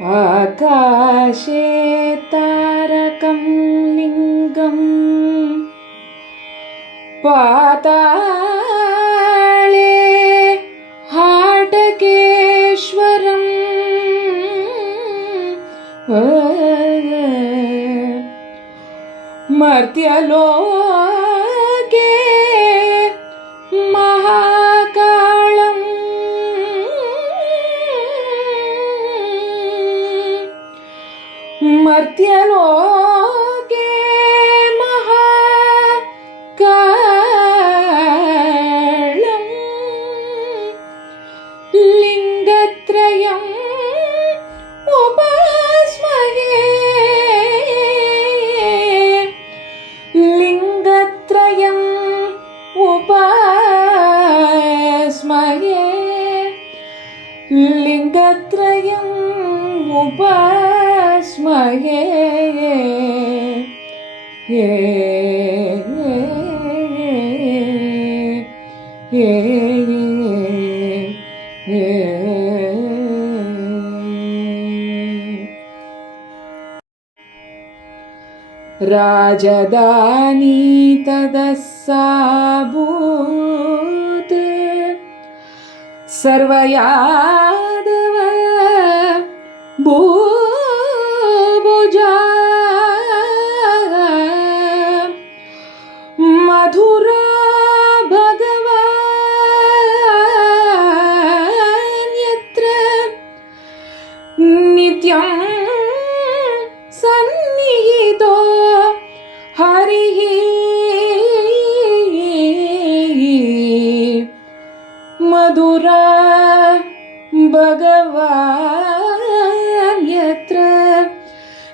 आकाशे तारकं लिङ्गं पाताले हाटकेश्वरम् मर्त्यलोके महाकालम् मर्त्यलोके महाकालम् लिङ्गत्रयम् उपास्महे लिङ्गत्रयम् उपास्महे लिङ्गत्रयम् उपास्महे राजधानी तदस्साभूत् सर्वयादव भूभुजा मधुरा भगवान् यत्र नित्यं सन्निहितो हरिः मधुरा भगवान् यत्र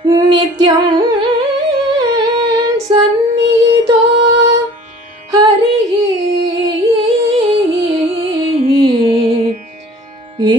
नित्यं सन्निहितो हरिः ये